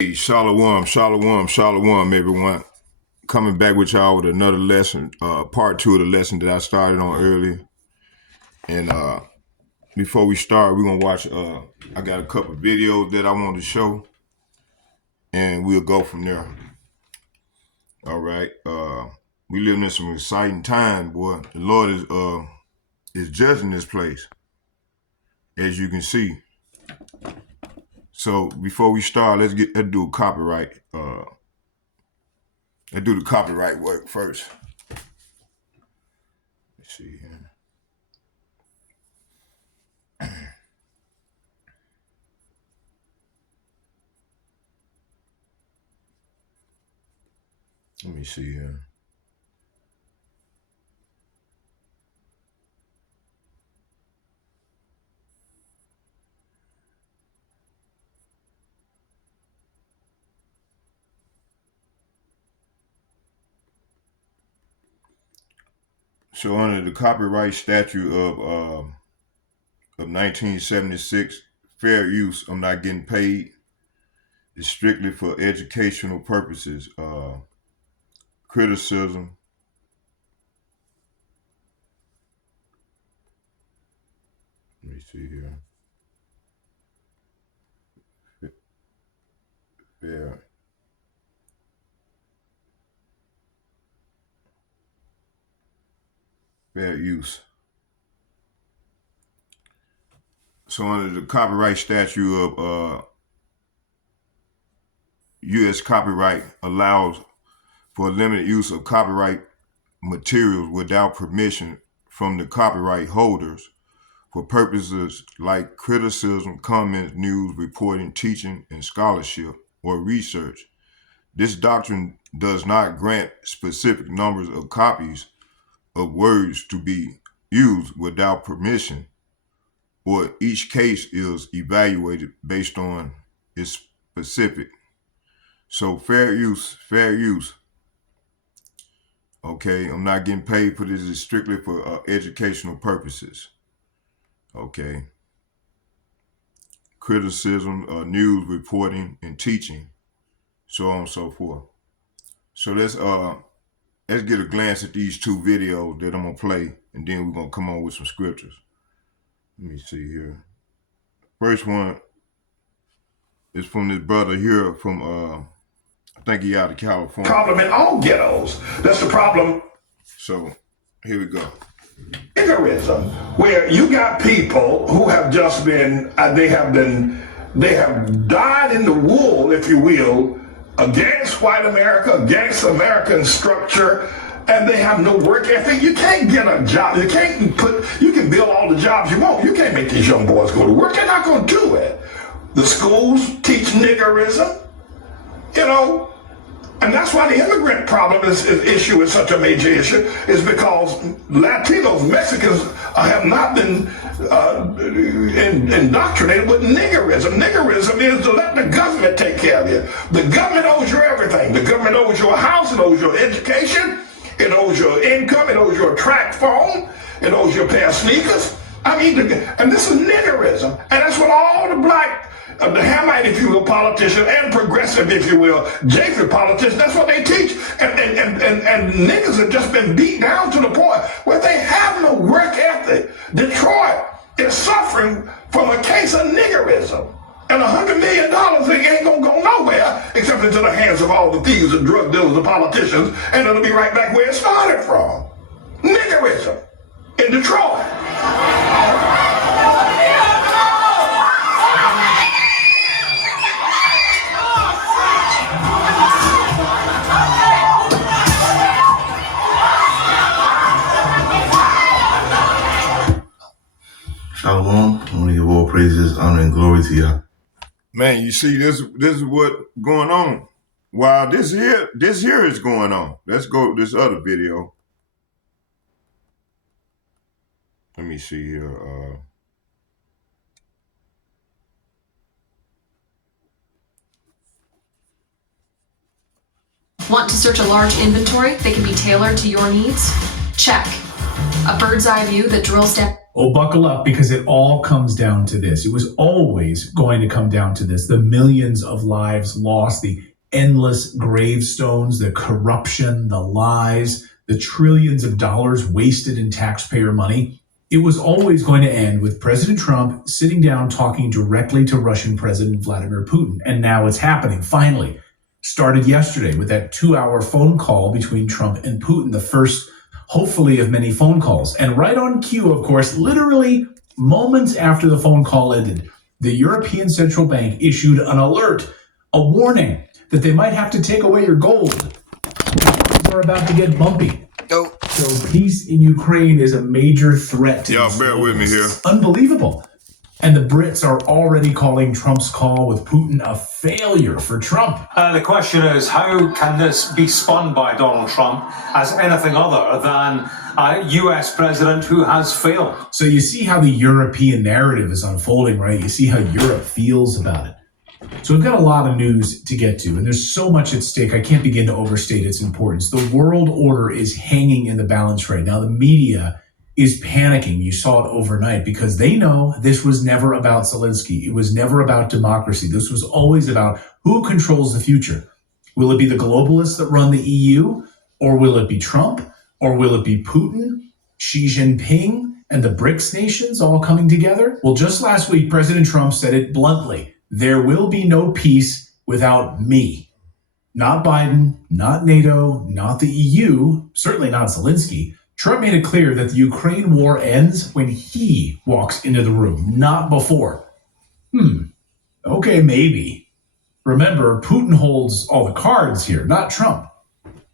Hey, shalom, everyone. Coming back with y'all with another lesson, part 2 of the lesson that I started on earlier. And before we start, we're gonna watch. I got a couple of videos that I want to show, and we'll go from there. All right. We living in some exciting times, boy. The Lord is judging this place, as you can see. So before we start, let's do a copyright. Let's do the copyright work first. Let's see here. Let me see here. So under the copyright statute of 1976, fair use, I'm not getting paid. It's strictly for educational purposes. Criticism. Let me see here. Fair use. So under the copyright statute of U.S. copyright allows for limited use of copyright materials without permission from the copyright holders for purposes like criticism, comments, news, reporting, teaching, and scholarship or research. This doctrine does not grant specific numbers of copies of words to be used without permission, or each case is evaluated based on its specific. So fair use. Okay, I'm not getting paid for this. It's strictly for educational purposes. Okay. Criticism, news, reporting, and teaching, so on and so forth. So let's get a glance at these two videos that I'm gonna play, and then we're gonna come on with some scriptures. Let me see here. First one is from this brother here from I think he out of California. Problem in all ghettos. That's the problem. So here we go. Niggerism, where you got people who have just been, they have died in the wool, if you will, against white America, against American structure, and they have no work ethic. You can't get a job. You can build all the jobs you want. You can't make these young boys go to work. They're not going to do it. The schools teach niggerism, you know. And that's why the immigrant problem issue is such a major issue, is because Latinos, Mexicans have not been indoctrinated with niggerism. Niggerism is to let the government take care of you. The government owes you everything. The government owes you a house, it owes you education, it owes you income, it owes you a track phone, it owes you a pair of sneakers. I mean, and this is niggerism. And that's what all the black, the Hamite, if you will, politician, and progressive, if you will, Japheth politicians, that's what they teach. And niggas have just been beat down to the point where they have no work ethic. Detroit is suffering from a case of niggerism. And $100 million ain't gonna go nowhere except into the hands of all the thieves and drug dealers and politicians, and it'll be right back where it started from. Niggerism in Detroit. Shalom. I want to give all praises, honor, and glory to Yah. Man, you see, this is what going on. While this here is going on. Let's go to this other video. Let me see here. Want to search a large inventory that can be tailored to your needs? Check. A bird's eye view that drills down. Oh, buckle up, because it all comes down to this. It was always going to come down to this. The millions of lives lost, the endless gravestones, the corruption, the lies, the trillions of dollars wasted in taxpayer money. It was always going to end with President Trump sitting down talking directly to Russian President Vladimir Putin. And now it's happening, finally. Started yesterday with that 2-hour phone call between Trump and Putin, the first, hopefully, of many phone calls. And right on cue, of course, literally moments after the phone call ended, the European Central Bank issued an alert, a warning that they might have to take away your gold. Things are about to get bumpy. Oh. So peace in Ukraine is a major threat to Y'all bear with me here. Unbelievable. And the Brits are already calling Trump's call with Putin a failure for Trump. The question is, how can this be spun by Donald Trump as anything other than a U.S. president who has failed? So you see how the European narrative is unfolding, right? You see how Europe feels about it. So we've got a lot of news to get to, and there's so much at stake, I can't begin to overstate its importance. The world order is hanging in the balance right now. The media is panicking. You saw it overnight because they know this was never about Zelensky. It was never about democracy. This was always about who controls the future. Will it be the globalists that run the EU? Or will it be Trump? Or will it be Putin, Xi Jinping, and the BRICS nations all coming together? Well, just last week, President Trump said it bluntly. There will be no peace without me. Not Biden, not NATO, not the EU, certainly not Zelensky. Trump made it clear that the Ukraine war ends when he walks into the room, not before. Okay, maybe. Remember, Putin holds all the cards here, not Trump.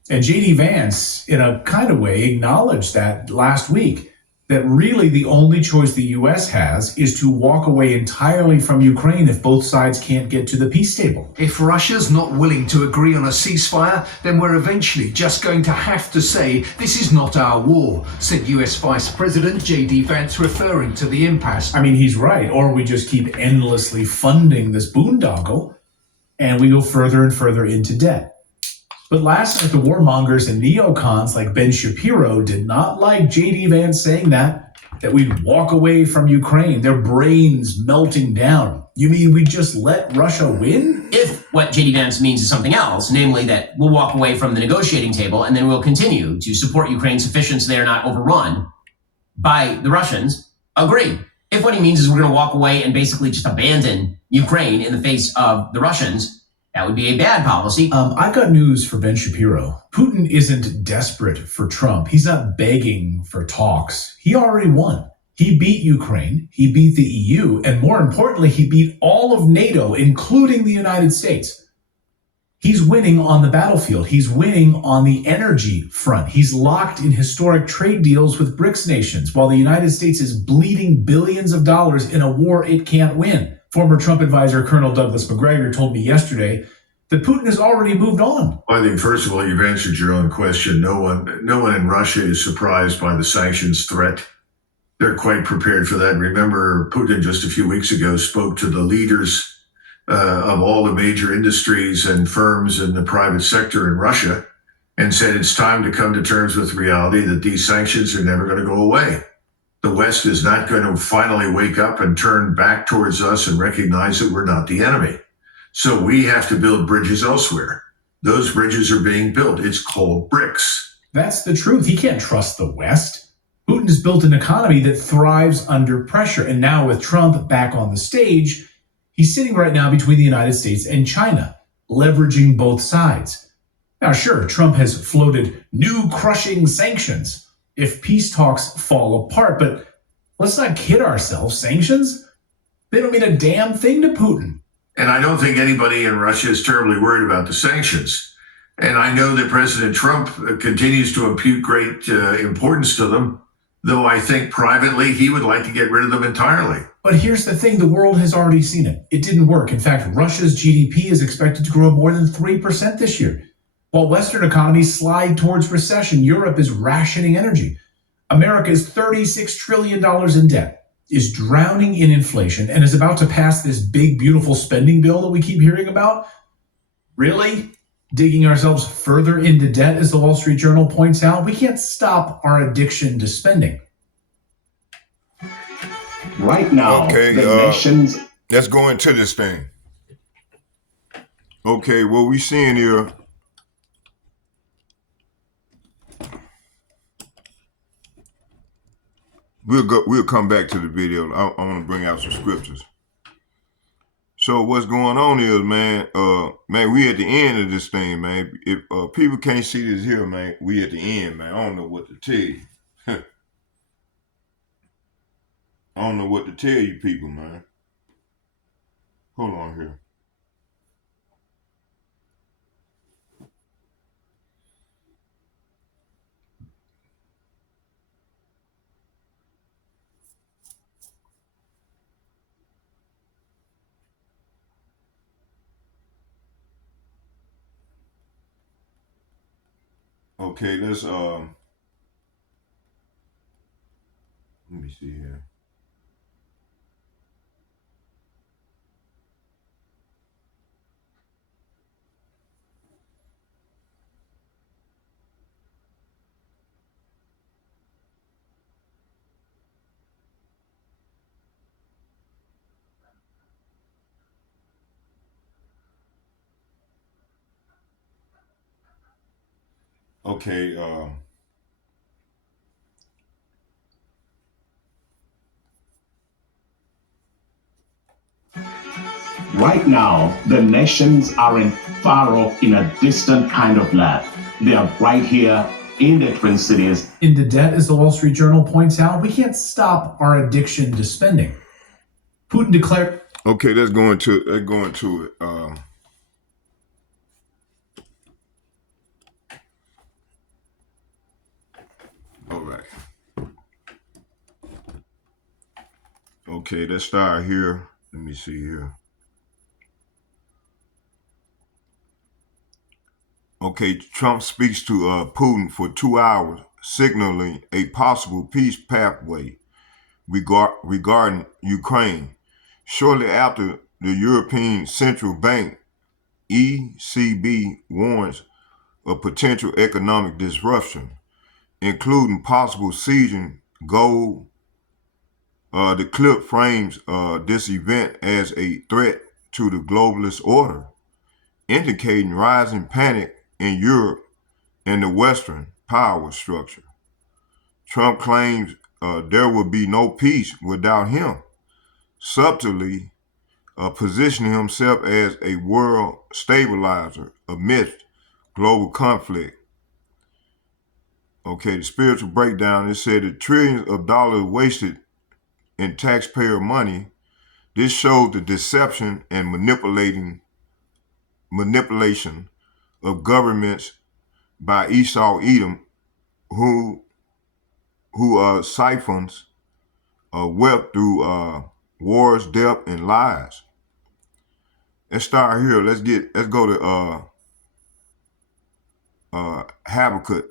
And J.D. Vance, in a kind of way, acknowledged that last week, that really the only choice the U.S. has is to walk away entirely from Ukraine if both sides can't get to the peace table. If Russia's not willing to agree on a ceasefire, then we're eventually just going to have to say, this is not our war, said U.S. Vice President J.D. Vance, referring to the impasse. I mean, he's right. Or we just keep endlessly funding this boondoggle, and we go further and further into debt. But last night, the warmongers and neocons like Ben Shapiro did not like J.D. Vance saying that we'd walk away from Ukraine, their brains melting down. You mean we just let Russia win? If what J.D. Vance means is something else, namely that we'll walk away from the negotiating table and then we'll continue to support Ukraine sufficient so they are not overrun by the Russians, agree. If what he means is we're going to walk away and basically just abandon Ukraine in the face of the Russians, that would be a bad policy. I've got news for Ben Shapiro. Putin isn't desperate for Trump. He's not begging for talks. He already won. He beat Ukraine. He beat the EU. And more importantly, he beat all of NATO, including the United States. He's winning on the battlefield. He's winning on the energy front. He's locked in historic trade deals with BRICS nations, while the United States is bleeding billions of dollars in a war it can't win. Former Trump advisor Colonel Douglas Macgregor told me yesterday that Putin has already moved on. I think, first of all, you've answered your own question. No one in Russia is surprised by the sanctions threat. They're quite prepared for that. Remember, Putin just a few weeks ago spoke to the leaders of all the major industries and firms in the private sector in Russia and said it's time to come to terms with reality that these sanctions are never going to go away. The West is not going to finally wake up and turn back towards us and recognize that we're not the enemy. So we have to build bridges elsewhere. Those bridges are being built. It's called BRICS. That's the truth. He can't trust the West. Putin has built an economy that thrives under pressure. And now with Trump back on the stage, he's sitting right now between the United States and China, leveraging both sides. Now, sure, Trump has floated new crushing sanctions if peace talks fall apart, but let's not kid ourselves. Sanctions? They don't mean a damn thing to Putin. And I don't think anybody in Russia is terribly worried about the sanctions. And I know that President Trump continues to impute great importance to them, though I think privately he would like to get rid of them entirely. But here's the thing, the world has already seen it. It didn't work. In fact, Russia's GDP is expected to grow more than 3% this year. While Western economies slide towards recession, Europe is rationing energy. America is $36 trillion in debt, is drowning in inflation, and is about to pass this big, beautiful spending bill that we keep hearing about. Really? Digging ourselves further into debt, as the Wall Street Journal points out? We can't stop our addiction to spending. Right now, Okay, the nation's let's go into this thing. Okay, what we seeing here, we'll come back to the video. I want to bring out some scriptures. So what's going on is, man, we at the end of this thing, man. If people can't see this here, man, we at the end, man. I don't know what to tell you. I don't know what to tell you people, man. Hold on here. Okay, let's let me see here. Okay, Right now, the nations aren't far off in a distant kind of land. They are right here in the Twin Cities. Into debt, as the Wall Street Journal points out, we can't stop our addiction to spending. Putin declared. okay, let's go into it. All right. Okay, let's start here. Let me see here. Okay, Trump speaks to Putin for 2 hours, signaling a possible peace pathway regarding Ukraine. Shortly after, the European Central Bank, ECB, warns of potential economic disruption, including possible seizing gold. The clip frames this event as a threat to the globalist order, indicating rising panic in Europe and the Western power structure. Trump claims there will be no peace without him, subtly positioning himself as a world stabilizer amidst global conflict. Okay, the spiritual breakdown, it said that trillions of dollars wasted in taxpayer money. This showed the deception and manipulation of governments by Esau Edom, who siphons wealth through wars, death, and lies. Let's start here. Let's go to Habakkuk.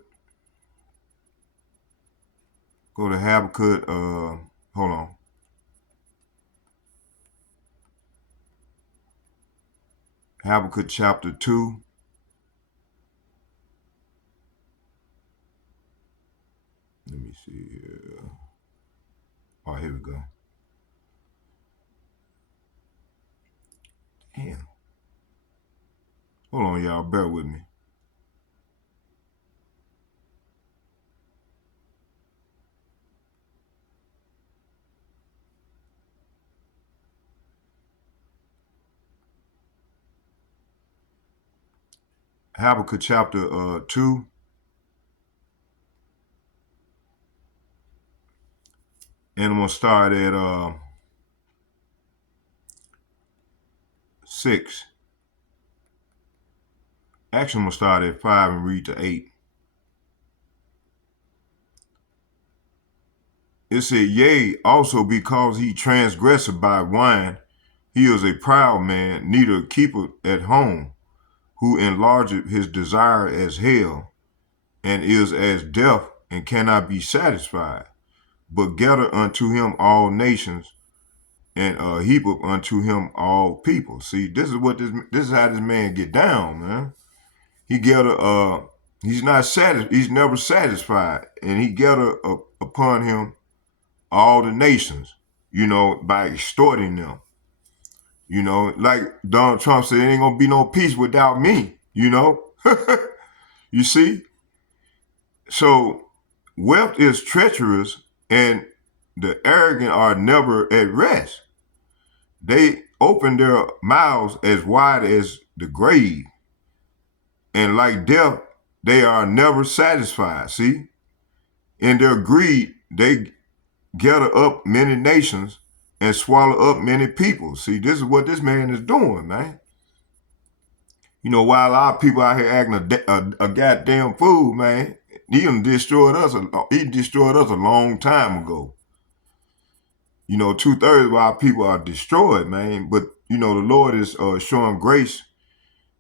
Go to Habakkuk. Hold on. Habakkuk chapter 2. Let me see here. Oh, here we go. Damn. Hold on, y'all. Bear with me. Habakkuk chapter 2. And I'm going to start at 6. Actually, I'm going to start at 5 and read to 8. It said, yea, also because he transgressed by wine, he is a proud man, neither keepeth at home, who enlargeth his desire as hell, and is as death, and cannot be satisfied, but gather unto him all nations, and heap up unto him all people. See, this is how this man get down, man. He gather he's not satisfied, he's never satisfied, and he gather upon him all the nations. by extorting them. Like Donald Trump said, it ain't gonna be no peace without me, You see? So wealth is treacherous and the arrogant are never at rest. They open their mouths as wide as the grave. And like death, they are never satisfied. See? In their greed, they gather up many nations and swallow up many people. See, this is what this man is doing, man. While our people out here acting a goddamn fool, man, he destroyed us. He destroyed us a long time ago. 2/3 of our people are destroyed, man. But the Lord is showing grace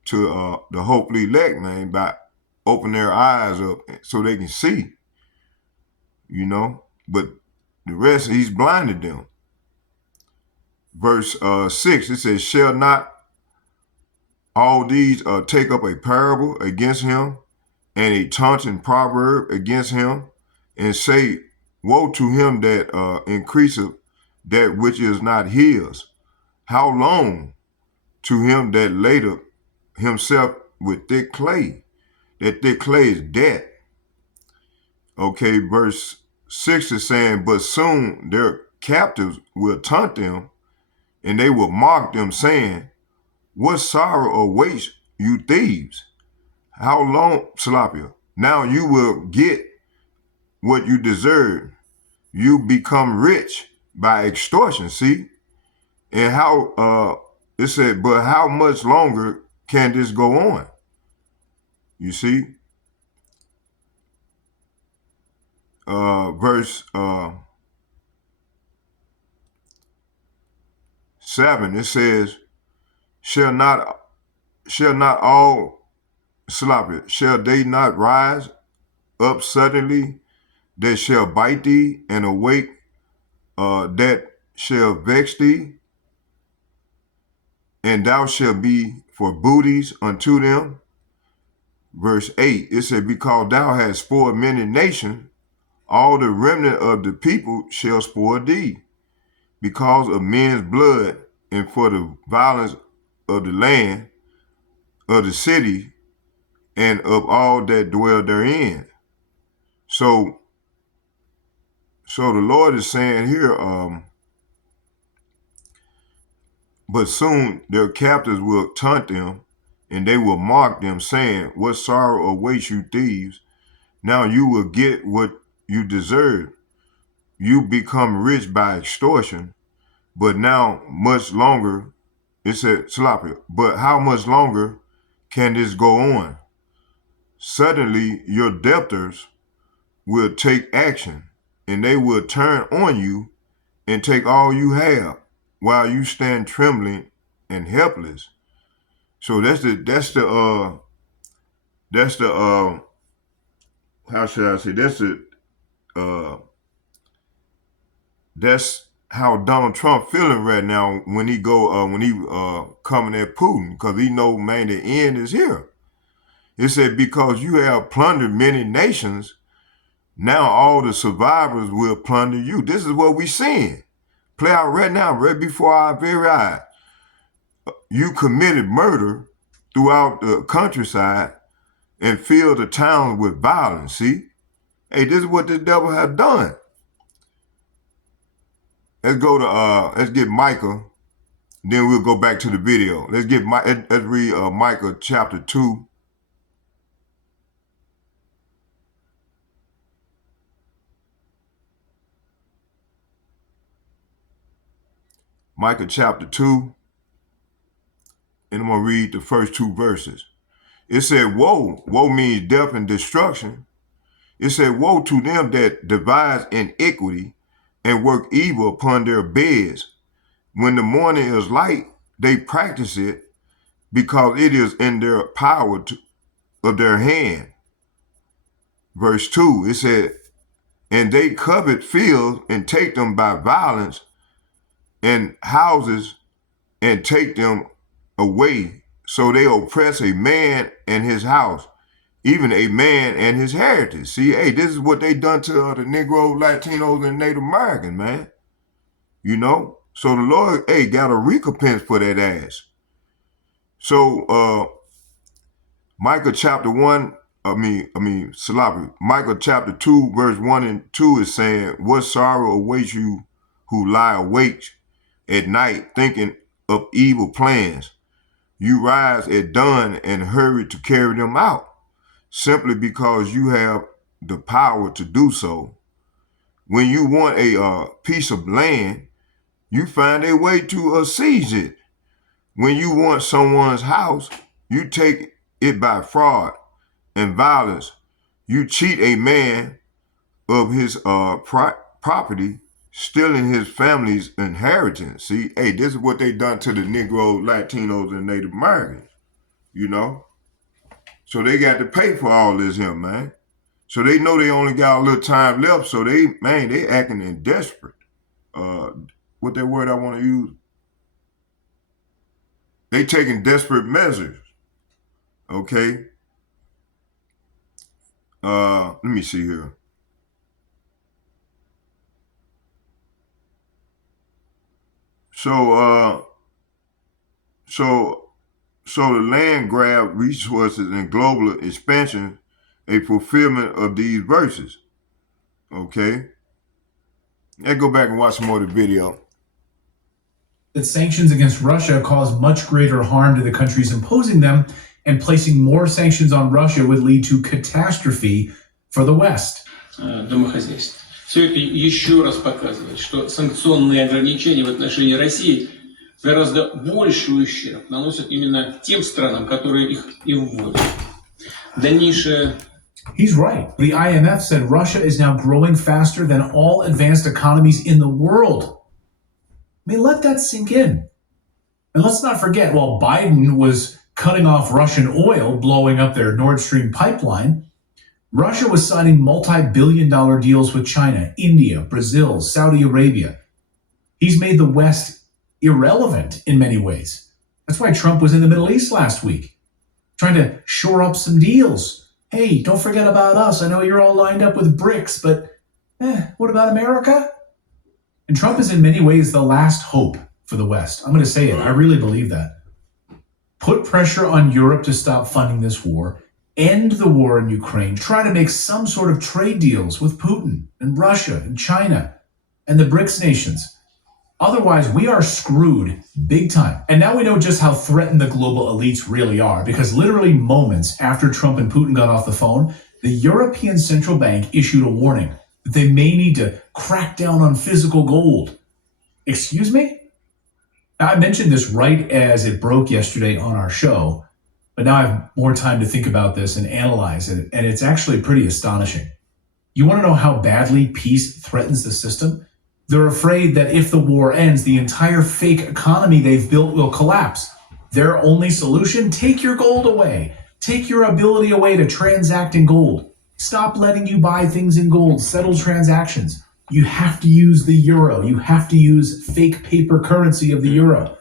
to the hopefully elect, man, by opening their eyes up so they can see. But the rest, he's blinded them. Verse 6, it says, shall not all these take up a parable against him and a taunting proverb against him and say, woe to him that increaseth that which is not his. How long? To him that ladeth himself with thick clay. That thick clay is death. Okay, verse 6 is saying, but soon their captives will taunt them, and they will mock them, saying, what sorrow awaits you thieves? How long, Salapia? Now you will get what you deserve. You become rich by extortion, see? And how, it said, but how much longer can this go on? You see? Verse 7, it says, shall not all, Salapia, shall they not rise up suddenly that shall bite thee and awake that shall vex thee? And thou shalt be for booties unto them. Verse 8, it said, because thou hast spoiled many nations, all the remnant of the people shall spoil thee, because of men's blood and for the violence of the land, of the city, and of all that dwell therein. So the Lord is saying here, but soon their captors will taunt them, and they will mock them, saying, what sorrow awaits you thieves? Now you will get what you deserve. You become rich by extortion, but now much longer, it said, Salapia, but how much longer can this go on? Suddenly your debtors will take action, and they will turn on you and take all you have, while you stand trembling and helpless. So that's the how should I say, that's how Donald Trump feeling right now when he coming at Putin, because he know, man, the end is here. It said, because you have plundered many nations, now all the survivors will plunder you. This is what we seeing play out right now, right before our very eyes. You committed murder throughout the countryside and filled the town with violence. See? Hey, this is what the devil has done. Let's go to let's get Micah, then we'll go back to the video. Let's read Micah chapter 2. Micah chapter 2, and I'm going to read the first 2 verses. It said, woe. Woe means death and destruction. It said, woe to them that devise iniquity and work evil upon their beds. When the morning is light, they practice it, because it is in their power of their hand. Verse 2, it said, and they covet fields and take them by violence, and houses and take them away. So they oppress a man and his house, even a man and his heritage. See, hey, this is what they done to the Negroes, Latinos, and Native Americans, man. you know. So the Lord, hey, got a recompense for that ass. So Micah chapter 1, Salafi, Micah chapter 2, verse 1 and 2 is saying, what sorrow awaits you who lie awake at night thinking of evil plans. You rise at dawn and hurry to carry them out, simply because you have the power to do so. When you want a piece of land, you find a way to seize it. When you want someone's house, you take it by fraud and violence. You cheat a man of his property, stealing his family's inheritance. See, hey, this is what they done to the Negroes, Latinos, and Native Americans, you know? So they got to pay for all this here, man. So they know they only got a little time left, so they acting in desperate. What that word I want to use? They taking desperate measures, okay? Let me see here. So the land grab resources and global expansion, a fulfillment of these verses. Okay? Let's go back and watch some more of the video. That sanctions against Russia cause much greater harm to the countries imposing them, and placing more sanctions on Russia would lead to catastrophe for the West. Домохозяйств. Все это еще раз показывает, что санкционные ограничения в отношении России гораздо больший ущерб наносят именно тем странам, которые их и вводят. Дальнейшее. He's right. The IMF said Russia is now growing faster than all advanced economies in the world. I mean, let that sink in. And let's not forget, while Biden was cutting off Russian oil, blowing up their Nord Stream pipeline, Russia was signing multi-billion-dollar deals with China, India, Brazil, Saudi Arabia. He's made the West irrelevant in many ways. That's why Trump was in the Middle East last week, trying to shore up some deals. Hey, don't forget about us. I know you're all lined up with BRICS, but what about America? And Trump is in many ways the last hope for the West. I'm going to say it. I really believe that. Put pressure on Europe to stop funding this war, end the war in Ukraine, try to make some sort of trade deals with Putin and Russia and China and the BRICS nations. Otherwise, we are screwed big time. And now we know just how threatened the global elites really are, because literally moments after Trump and Putin got off the phone, the European Central Bank issued a warning that they may need to crack down on physical gold. Excuse me? Now, I mentioned this right as it broke yesterday on our show, but now I have more time to think about this and analyze it, and it's actually pretty astonishing. You want to know how badly peace threatens the system? They're afraid that if the war ends, the entire fake economy they've built will collapse. Their only solution? Take your gold away. Take your ability away to transact in gold. Stop letting you buy things in gold. Settle transactions. You have to use the euro. You have to use fake paper currency of the euro.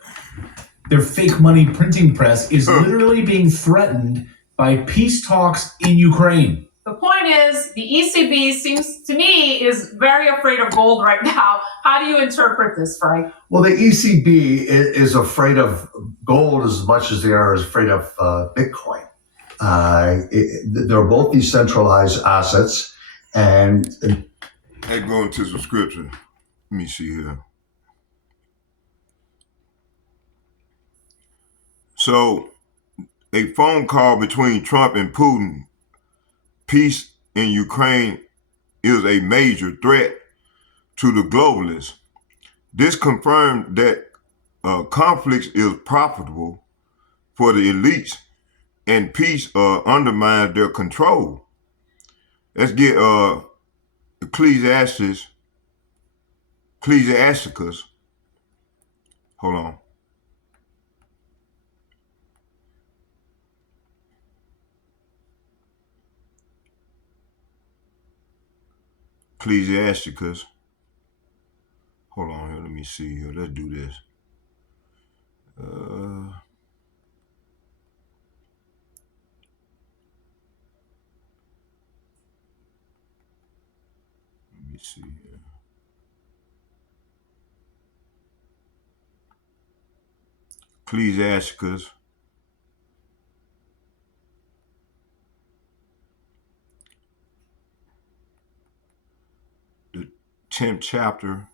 Their fake money printing press is literally being threatened by peace talks in Ukraine. The point is, the ECB seems to me is very afraid of gold right now. How do you interpret this, Frank? Well, the ECB is afraid of gold as much as they are afraid of Bitcoin. They're both decentralized assets, and They go into some scripture. Let me see here. So, a phone call between Trump and Putin, peace in Ukraine is a major threat to the globalists. This confirmed that conflicts is profitable for the elites, and peace undermines their control. Let's get Ecclesiasticus. Hold on. Ecclesiasticus. Hold on here. Let me see here. Let's do this. Let me see here. Ecclesiasticus, the 10th chapter.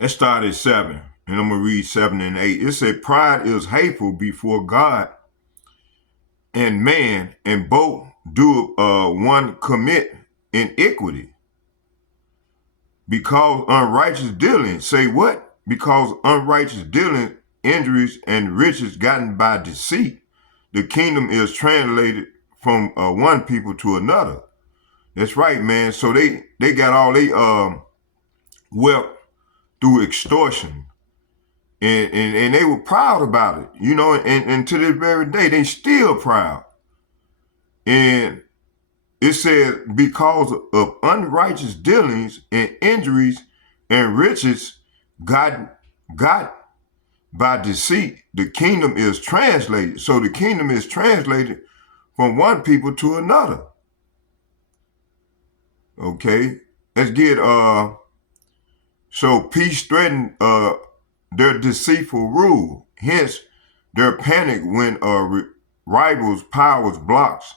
Let's start at 7, and I'm going to read 7 and 8. It said, pride is hateful before God and man, and both do one commit iniquity. Because unrighteous dealing, say what? Because unrighteous dealing, injuries, and riches gotten by deceit, the kingdom is translated from one people to another. That's right, man. So they got all they wealth through extortion. And they were proud about it, you know, and to this very day, they still proud. And it says, because of unrighteous dealings and injuries and riches got by deceit, the kingdom is translated. So the kingdom is translated from one people to another. Okay, let's get, so peace threatened their deceitful rule. Hence, their panic when rivals' powers blocks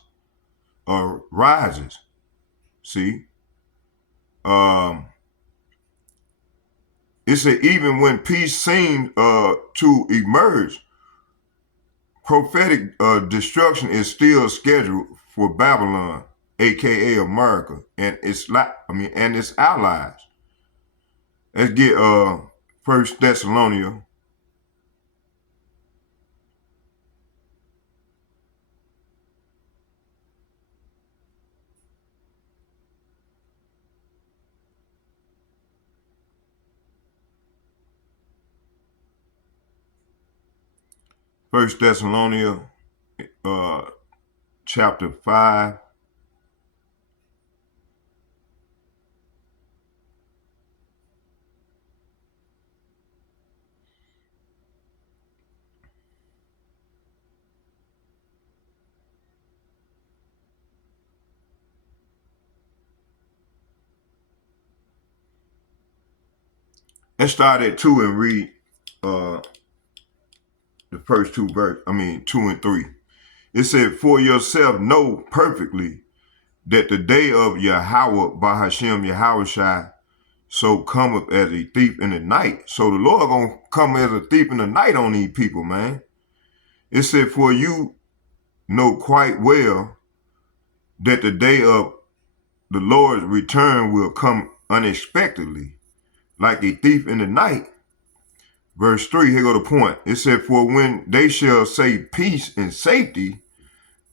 rises. See, it said even when peace seemed to emerge, prophetic destruction is still scheduled for Babylon, aka America, and its allies. Let's get 1 Thessalonians. First Thessalonians chapter 5. Let's start at 2 and read the first 2 2 and 3. It said, for yourself know perfectly that the day of Yahweh Bahashem Yahushai so cometh as a thief in the night. So the Lord gonna come as a thief in the night on these people, man. It said, for you know quite well that the day of the Lord's return will come unexpectedly, like a thief in the night. Verse 3, here go the point. It said, for when they shall say peace and safety,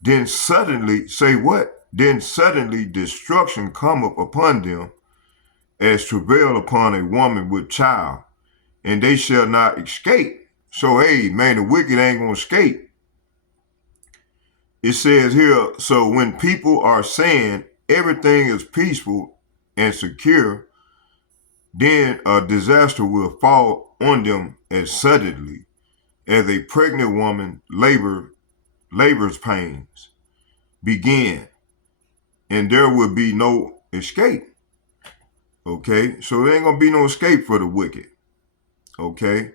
then suddenly, say what? Then suddenly destruction cometh upon them, as travail upon a woman with child, and they shall not escape. So, hey, man, the wicked ain't gonna escape. It says here, so when people are saying everything is peaceful and secure, then a disaster will fall on them as suddenly as a pregnant woman labor's pains begin, and there will be no escape. Okay, so there ain't gonna be no escape for the wicked. Okay,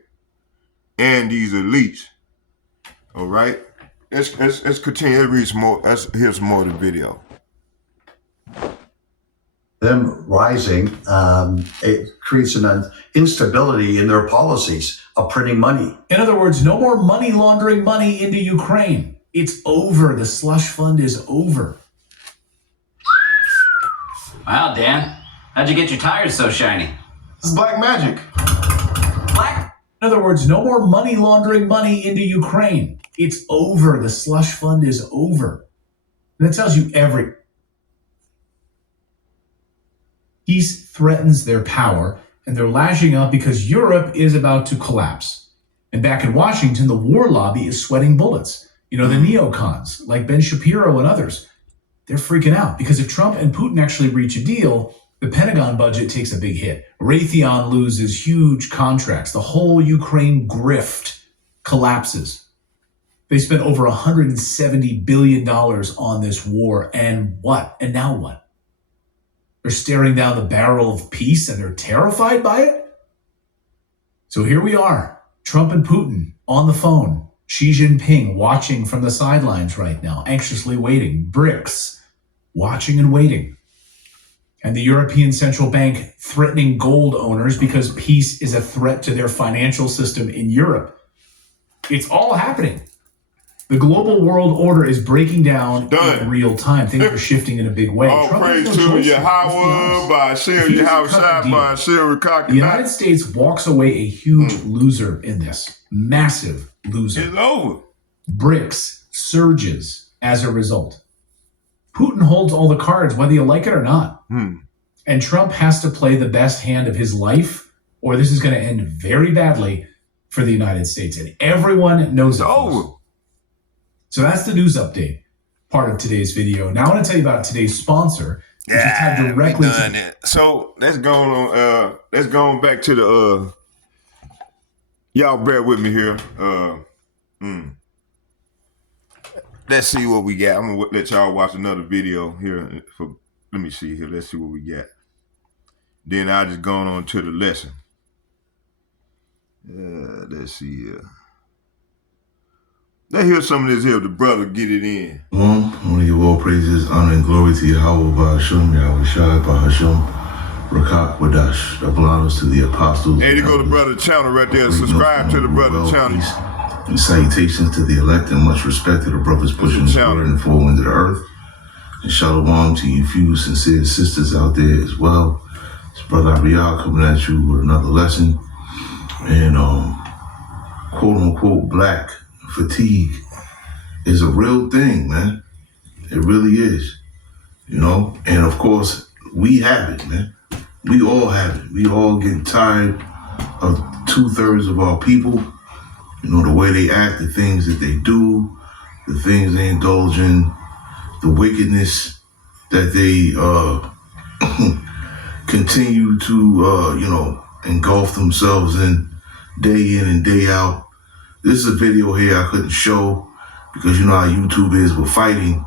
and these elites. All right, let's continue. Let's read some more. Here's some more of the video. Them rising, it creates an instability in their policies of printing money. In other words, no more money laundering money into Ukraine. It's over. The slush fund is over. Wow, Dan, how'd you get your tires so shiny? This is black magic. Black? In other words, no more money laundering money into Ukraine. It's over. The slush fund is over. And that tells you everything. Peace threatens their power, and they're lashing out because Europe is about to collapse. And back in Washington, the war lobby is sweating bullets. You know, the neocons, like Ben Shapiro and others, they're freaking out because if Trump and Putin actually reach a deal, the Pentagon budget takes a big hit. Raytheon loses huge contracts. The whole Ukraine grift collapses. They spent over $170 billion on this war. And what? And now what? They're staring down the barrel of peace and they're terrified by it? So here we are, Trump and Putin on the phone. Xi Jinping watching from the sidelines right now, anxiously waiting. BRICS watching and waiting. And the European Central Bank threatening gold owners because peace is a threat to their financial system in Europe. It's all happening. The global world order is breaking down in real time. Things are shifting in a big way. All praise to Yahweh by Shir Yahweh by Shir The United States walks away a huge loser in this. Massive loser. It's over. BRICS surges as a result. Putin holds all the cards, whether you like it or not. And Trump has to play the best hand of his life, or this is going to end very badly for the United States. And everyone knows it. Over. So that's the news update part of today's video. Now I want to tell you about today's sponsor, which is tied directly to... So let's go on. Let's go back to the. Y'all bear with me here. Let's see what we got. I'm gonna let y'all watch another video here. Let me see here. Let's see what we got. Then I'll just go on to the lesson. Let's see here. Let's hear some of this here. The brother get it in. I want to give all praises, honor, and glory to Yahweh Ba'Hashem, Yahweh Shai Ba'Hashem, Rakak Wadash. Double honors to the apostles. Hey, there go the brother channel right there. Subscribe to the brother channel. And salutations to the elect and much respect to the brothers pushing the water in the four winds of the earth. And shalom to you few sincere sisters out there as well. It's Brother Ariel coming at you with another lesson. And quote unquote black fatigue is a real thing, man. It really is. You know? And of course, we have it, man. We all have it. We all get tired of 2/3 of our people. You know, the way they act, the things that they do, the things they indulge in, the wickedness that they continue to, engulf themselves in and day out. This is a video here I couldn't show because you know how YouTube is with fighting.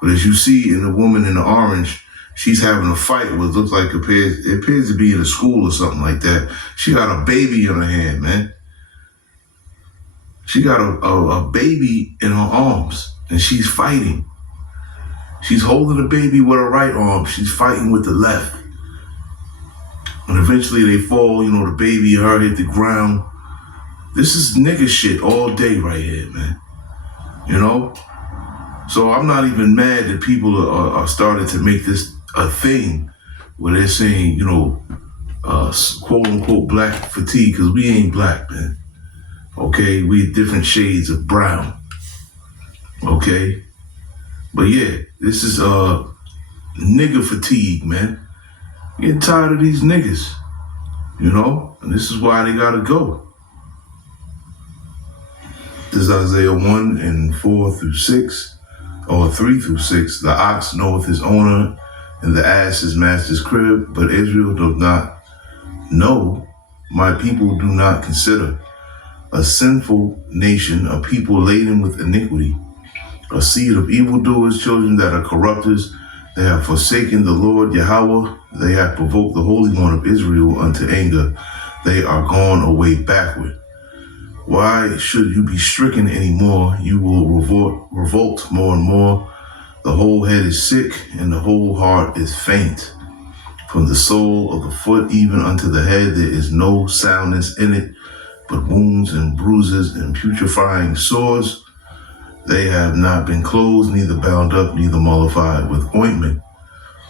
But as you see in the woman in the orange, she's having a fight with looks like it appears to be in a school or something like that. She got a baby in her hand, man. She got a baby in her arms and she's fighting. She's holding the baby with her right arm. She's fighting with the left. And eventually they fall, the baby and her hit the ground. This is nigga shit all day right here, man. So I'm not even mad that people are starting to make this a thing where they're saying, quote unquote black fatigue, because we ain't black, man. Okay, we different shades of brown. Okay, but yeah, this is nigga fatigue, man. Getting tired of these niggas, and this is why they gotta go. This is Isaiah 1:4-6, or 3-6. The ox knoweth his owner, and the ass his master's crib, but Israel doth not know, my people do not consider. A sinful nation, a people laden with iniquity, a seed of evildoers, children that are corrupters. They have forsaken the Lord Yahweh. They have provoked the Holy One of Israel unto anger. They are gone away backward. Why should you be stricken anymore? You will revolt more and more. The whole head is sick, and the whole heart is faint. From the sole of the foot even unto the head, there is no soundness in it, but wounds and bruises and putrefying sores. They have not been closed, neither bound up, neither mollified with ointment.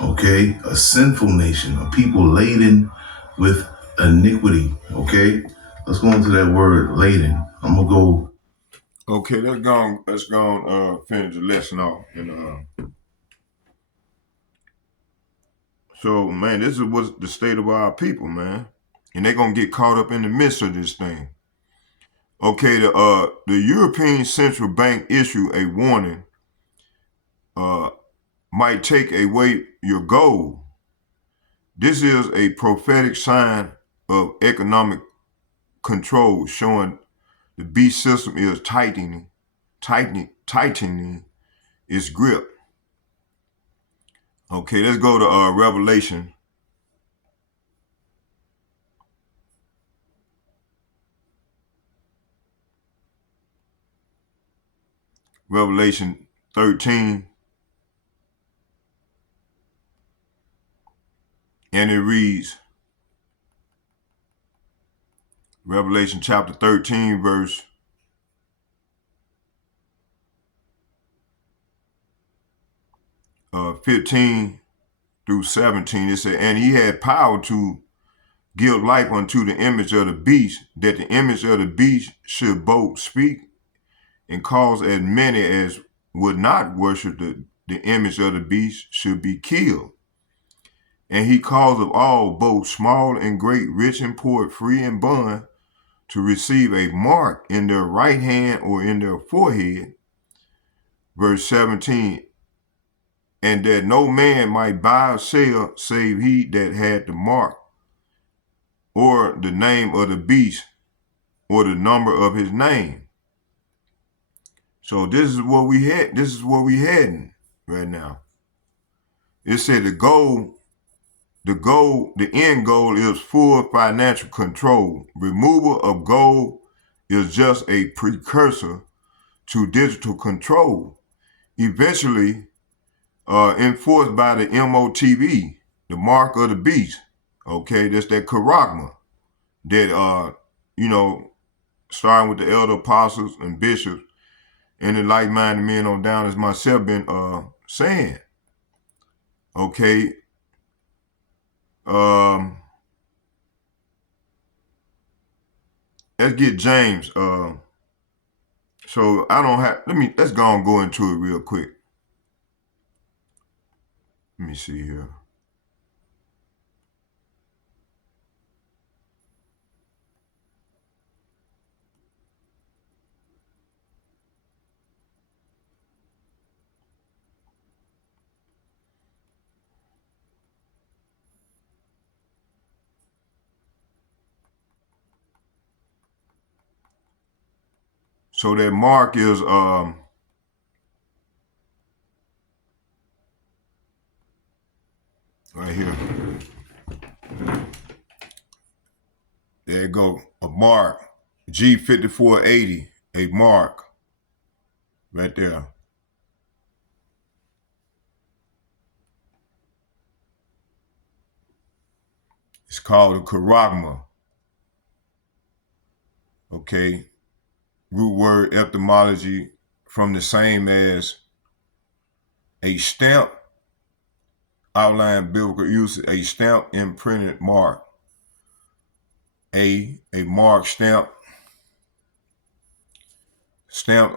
Okay, a sinful nation, a people laden with iniquity. Okay, let's go into that word laden. I'm gonna go. Okay, let's go finish the lesson off. So, man, this is what's the state of our people, man. And they're gonna get caught up in the midst of this thing. Okay, the European Central Bank issued a warning. Might take away your gold. This is a prophetic sign of economic control, showing the beast system is tightening tightening its grip. Okay, let's go to Revelation. Revelation 13. And it reads, Revelation chapter 13, verse 15 through 17. It said, and he had power to give life unto the image of the beast, that the image of the beast should both speak and cause as many as would not worship the image of the beast should be killed. And he caused of all, both small and great, rich and poor, free and bond, to receive a mark in their right hand or in their forehead. Verse 17, and that no man might buy or sell save he that had the mark, or the name of the beast, or the number of his name. So this is what we had. This is what we heading right now. It said the end goal is full financial control. Removal of gold is just a precursor to digital control, eventually enforced by the MOTB, the mark of the beast. Okay, that's that charagma that, starting with the elder apostles and bishops and the like-minded men on down, as myself been saying. Okay. Let's get James. So I don't have, let's go into it real quick. Let me see here. So that mark is right here. There you go. A mark. G5480. A mark. Right there. It's called a charagma. Okay. Root word etymology from the same as a stamp, outline biblical use, a stamp imprinted mark. A mark stamp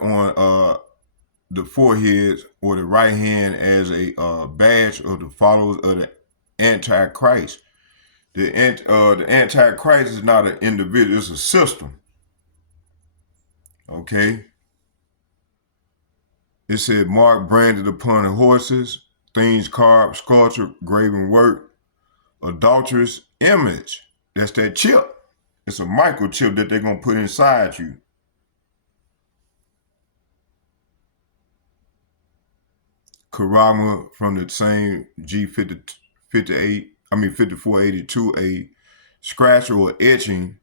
on the forehead or the right hand as a badge of the followers of the Antichrist. The Antichrist is not an individual, it's a system. Okay? It said mark branded upon the horses, things carved, sculpture, graven work, adulterous image. That's that chip. It's a microchip that they're going to put inside you. Charagma from the same G5482, a scratch or etching,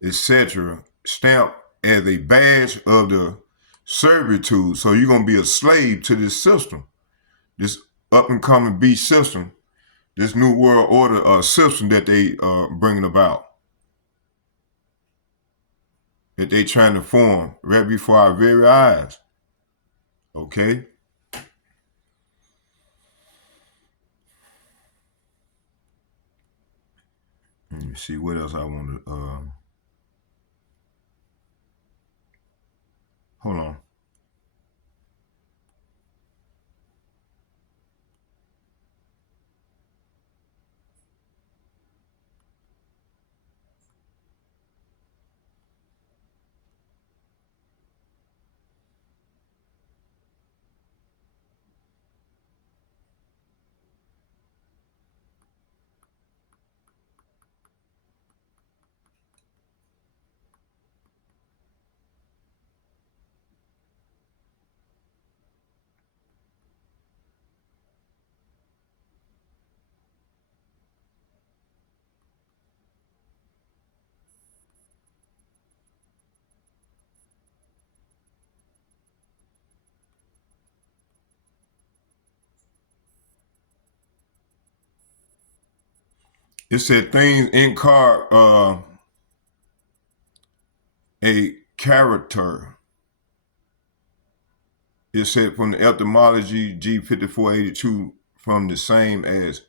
etc., stamped as a badge of the servitude. So you're going to be a slave to this system, this up and coming beast system, this new world order system that they bringing about, that they trying to form right before our very eyes. Okay. Let me see what else I want to. Hold on. It said things in a character. It said from the etymology G5482 from the same as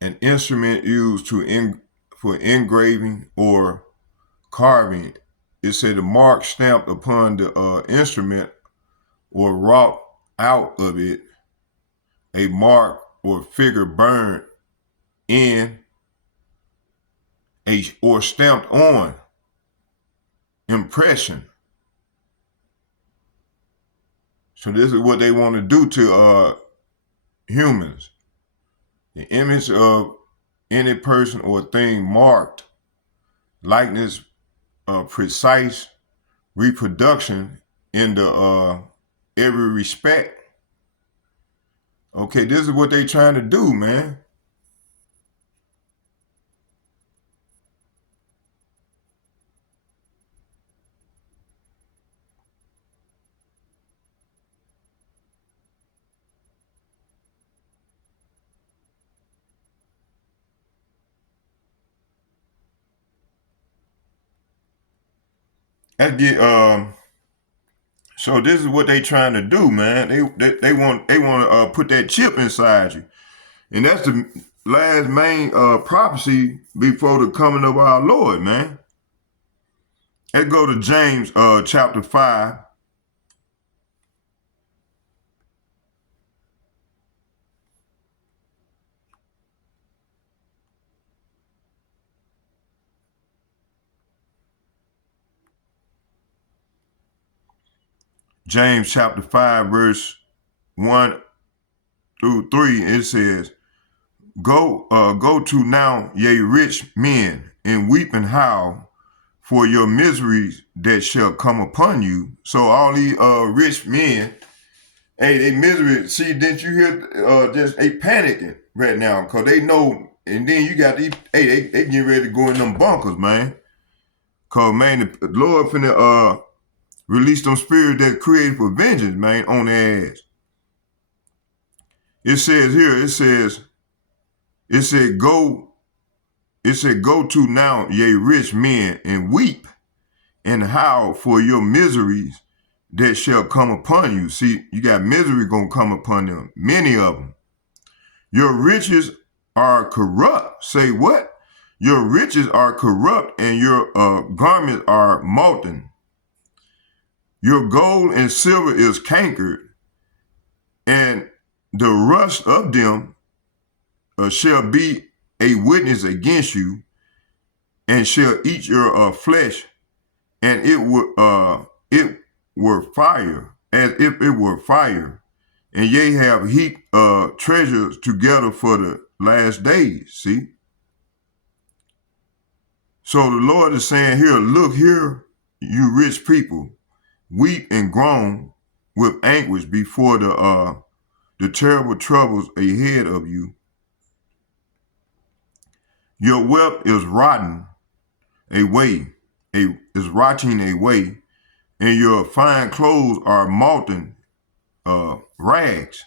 an instrument used for engraving or carving. It said the mark stamped upon the instrument or wrought out of it, a mark or figure burned in or stamped on, impression. So this is what they want to do to humans. The image of any person or thing marked, likeness, precise reproduction in the every respect. Okay, this is what they trying to do, man. So this is what they trying to do, man. They want to put that chip inside you, and that's the last main prophecy before the coming of our Lord, man. Let's go to James chapter 5. James chapter 5, verse 1 through 3, it says, Go to now, ye rich men, and weep and howl for your miseries that shall come upon you. So all these rich men, hey, they misery. See, didn't you hear just they panicking right now because they know. And then you got these, hey, they getting ready to go in them bunkers, man. Cause man, the Lord finna release them spirits that created for vengeance, man, on their ass. It says here, it said, go to now, ye rich men, and weep and howl for your miseries that shall come upon you. See, you got misery gonna come upon them, many of them. Your riches are corrupt. Say what? Your riches are corrupt and your garments are molten. Your gold and silver is cankered, and the rust of them shall be a witness against you, and shall eat your flesh, and it were fire, as if it were fire, and ye have heaped treasures together for the last days. See? So the Lord is saying here, look here, you rich people, weep and groan with anguish before the terrible troubles ahead of you. Your wealth is rotting away, is rotting away, and your fine clothes are molten rags.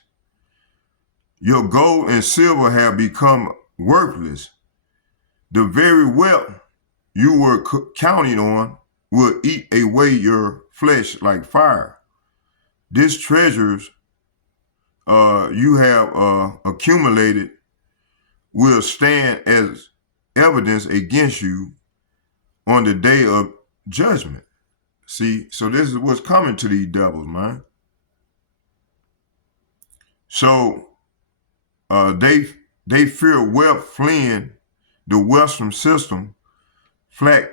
Your gold and silver have become worthless. The very wealth you were counting on will eat away your flesh like fire. These treasures you have accumulated will stand as evidence against you on the day of judgment. See, so this is what's coming to these devils, man. So they fear wealth fleeing the Western system, fiat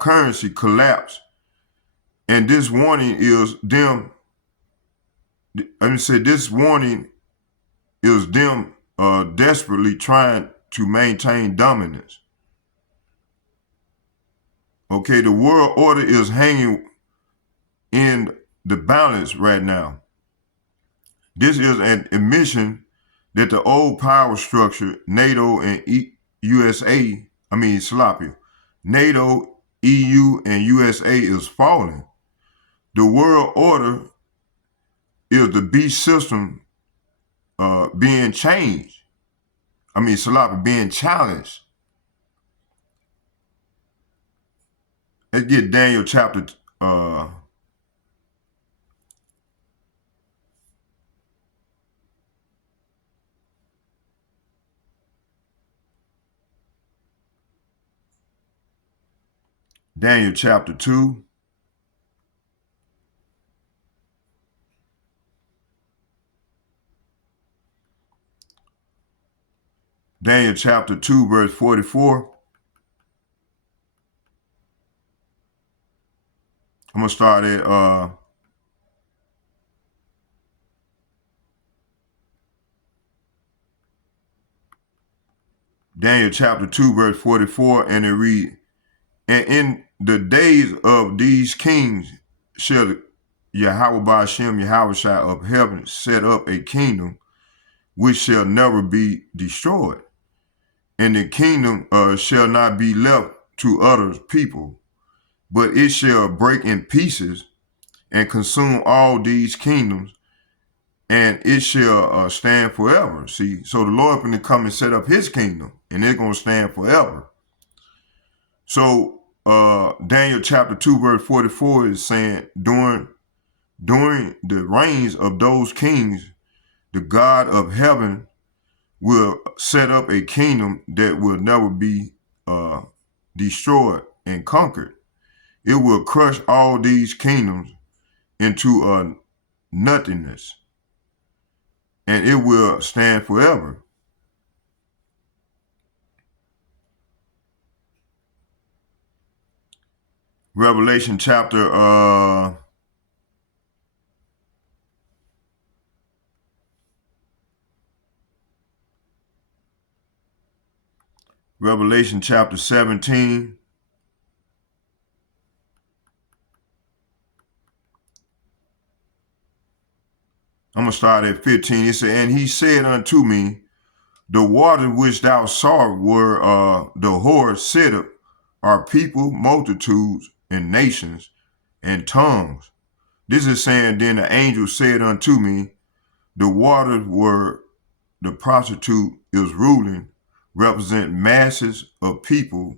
currency collapse, and this warning is them. This warning is them desperately trying to maintain dominance. Okay, the world order is hanging in the balance right now. This is an admission that the old power structure, NATO and NATO, EU, and USA is falling. The world order is the beast system being changed. Salafi, being challenged. Let's get Daniel chapter Daniel chapter 2. Daniel chapter 2, verse 44. I'm going to start at Daniel chapter 2, verse 44, and it read, and in the days of these kings shall Yahweh Ba'ashem, Yahweh of heaven, set up a kingdom which shall never be destroyed. And the kingdom shall not be left to other people, but it shall break in pieces and consume all these kingdoms, and it shall stand forever. See, so the Lord going to come and set up his kingdom, and it's going to stand forever. So Daniel chapter 2, verse 44 is saying, during the reigns of those kings, the God of heaven will set up a kingdom that will never be destroyed and conquered. It will crush all these kingdoms into nothingness, and it will stand forever. Revelation chapter Revelation chapter 17. I'm going to start at 15. It said, and he said unto me, the waters which thou sawest were the whore sitteth are people, multitudes, and nations, and tongues. This is saying, then the angel said unto me, the waters were the prostitute is ruling, represent masses of people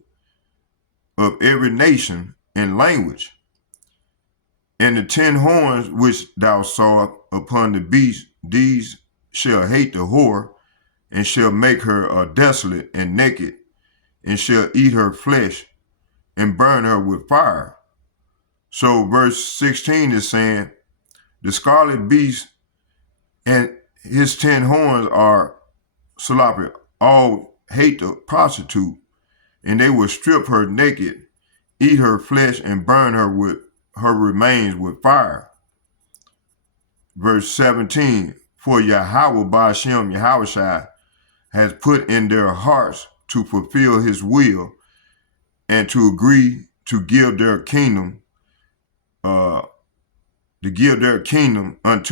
of every nation and language. And the 10 horns which thou sawest upon the beast, these shall hate the whore, and shall make her desolate and naked, and shall eat her flesh, and burn her with fire. So verse 16 is saying, the scarlet beast and his 10 horns are Salafi, all hate the prostitute, and they will strip her naked, eat her flesh, and burn her with her remains with fire. Verse 17, for Yahweh Ba'ashem, Yahweh has put in their hearts to fulfill his will and to agree to give their kingdom, unto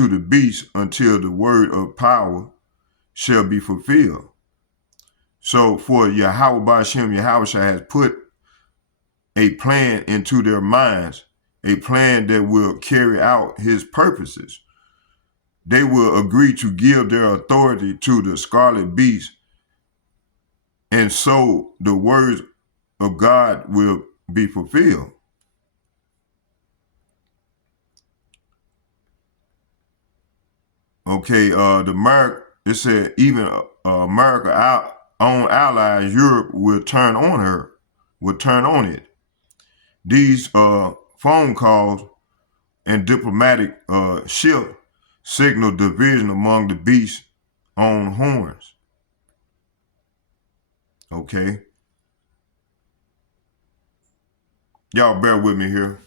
the beast until the word of power shall be fulfilled. So for Yahweh Ba'ashem, Yahweh has put a plan into their minds, a plan that will carry out his purposes. They will agree to give their authority to the scarlet beast, and so the words of God will be fulfilled. Okay, it said even America, our own allies, Europe will turn on it. These phone calls and diplomatic shift signal division among the beasts on horns. Okay. Y'all bear with me here.